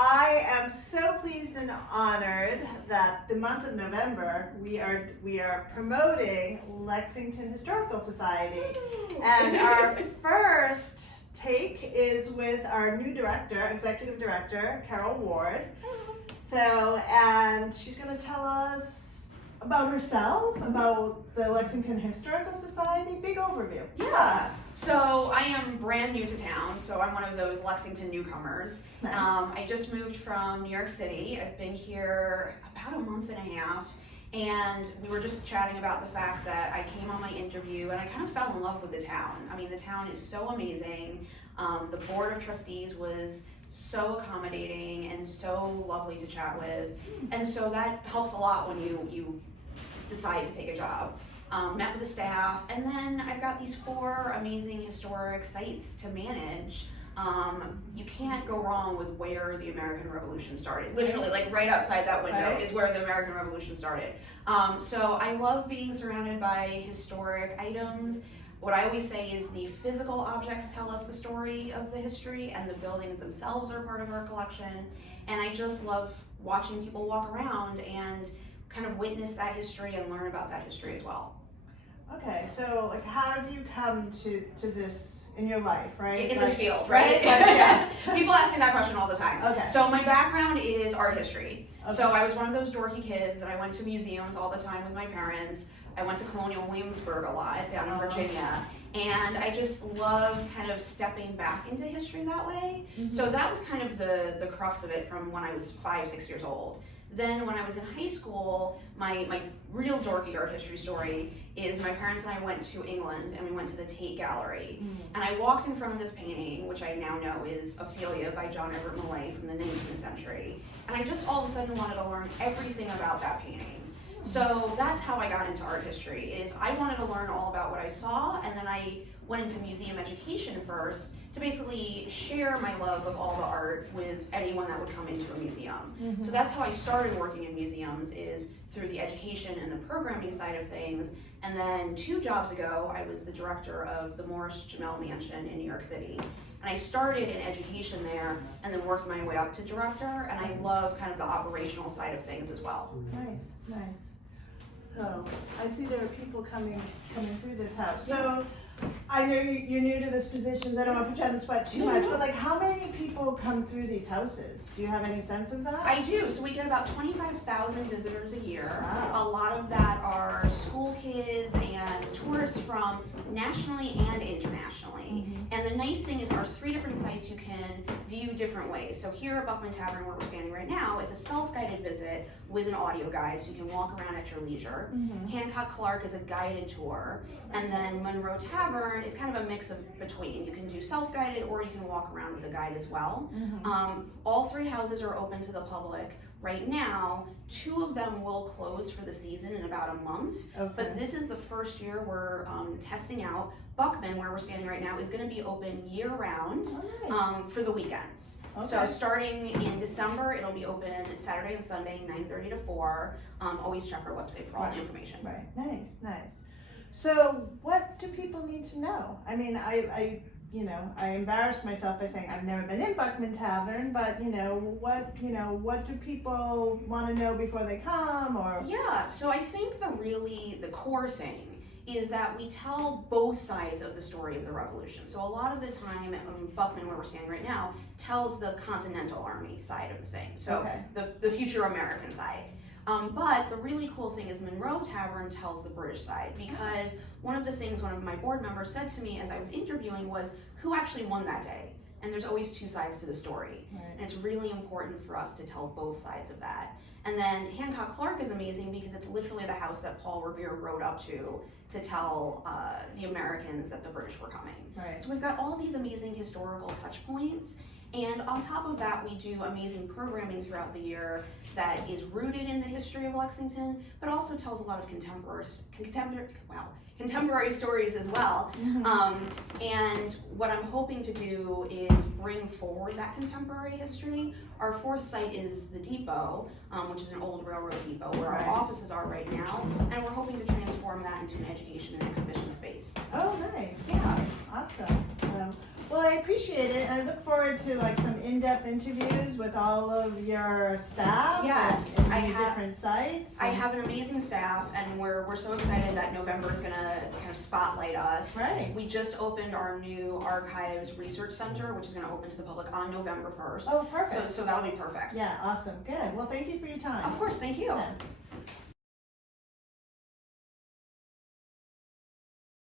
I am so pleased and honored that the month of November we are promoting Lexington Historical Society, and our first take is with our new executive director, Carol Ward. So, and she's going to tell us about herself, about the Lexington Historical Society, big overview. Yeah. So I am brand new to town, so I'm one of those Lexington newcomers. Nice. I just moved from New York City. I've been here about a month and a half, and we were just chatting about the fact that I came on my interview and I kind of fell in love with the town. I mean, the town is so amazing. The board of trustees was so accommodating and so lovely to chat with, and so that helps a lot when you decide to take a job. Met with the staff, and then I've got these 4 amazing historic sites to manage. You can't go wrong with where the American Revolution started. Literally, like right outside that window is where the American Revolution started. So I love being surrounded by historic items. What I always say is the physical objects tell us the story of the history, and the buildings themselves are part of our collection. And I just love watching people walk around and kind of witness that history and learn about that history as well. Okay, so like, how do you come to this in your life, right? In this field, right? Yeah. People ask me that question all the time. Okay. So my background is art history. Okay. So I was one of those dorky kids that I went to museums all the time with my parents. I went to Colonial Williamsburg a lot down in Virginia. And I just loved kind of stepping back into history that way. Mm-hmm. So that was kind of the crux of it from when I was 5-6 years old. Then when I was in high school, my real dorky art history story is my parents and I went to England, and we went to the Tate Gallery. Mm-hmm. And I walked in front of this painting, which I now know is Ophelia by John Everett Millais from the 19th century. And I just all of a sudden wanted to learn everything about that painting. So that's how I got into art history, is I wanted to learn all about what I saw, and then I went into museum education first to basically share my love of all the art with anyone that would come into a museum. Mm-hmm. So that's how I started working in museums, is through the education and the programming side of things. And then 2 jobs ago, I was the director of the Morris Jamel Mansion in New York City. And I started in education there and then worked my way up to director, and I love kind of the operational side of things as well. Nice, nice. So I see there are people coming through this house. So I know you're new to this position, so I don't want to put you on the spot too much, but like, how many people come through these houses? Do you have any sense of that? I do. So we get about 25,000 visitors a year. Wow. A lot of that are school kids and tourists from nationally and internationally. Mm-hmm. And the nice thing is our 3 different sites you can view different ways. So here at Buckman Tavern, where we're standing right now, it's a self-guided visit with an audio guide, so you can walk around at your leisure. Mm-hmm. Hancock Clark is a guided tour. And then Monroe Tavern is kind of a mix of between. You can do self-guided, or you can walk around with a guide as well. Mm-hmm. All 3 houses are open to the public. Right now, 2 of them will close for the season in about a month. Okay. But this is the first year we're testing out. Buckman, where we're standing right now, is going to be open year-round. Oh, nice. For the weekends. Okay. So starting in December, it'll be open Saturday and Sunday, 9:30 to 4. Always check our website for all the information. Right. Nice, nice. So what do people need to know? I mean, I embarrassed myself by saying I've never been in Buckman Tavern, but what do people want to know before they come? Or yeah, so I think the core thing is that we tell both sides of the story of the Revolution. So a lot of the time, Buckman, where we're standing right now, tells the Continental Army side of the thing. So okay. the future American side. But the really cool thing is Monroe Tavern tells the British side, because one of the things one of my board members said to me as I was interviewing was, who actually won that day? And there's always 2 sides to the story. Right. And it's really important for us to tell both sides of that. And then Hancock Clark is amazing because it's literally the house that Paul Revere rode up to tell the Americans that the British were coming. Right. So we've got all these amazing historical touch points. And on top of that, we do amazing programming throughout the year that is rooted in the history of Lexington, but also tells a lot of contemporary stories as well. Mm-hmm. And what I'm hoping to do is bring forward that contemporary history. Our 4th site is the depot, which is an old railroad depot where our offices are right now, and we're hoping to transform that into an education and exhibition space. Oh, nice. Yeah. Awesome. Well, I appreciate it, and I look forward to like some in-depth interviews with all of your staff. Yes, and I your have- different sites. I have an amazing staff, and we're so excited that November is gonna kind of spotlight us. Right. We just opened our new Archives Research Center, which is gonna open to the public on November 1st. Oh, perfect. So that'll be perfect. Yeah, awesome. Good. Well, thank you for your time. Of course, thank you. Yeah.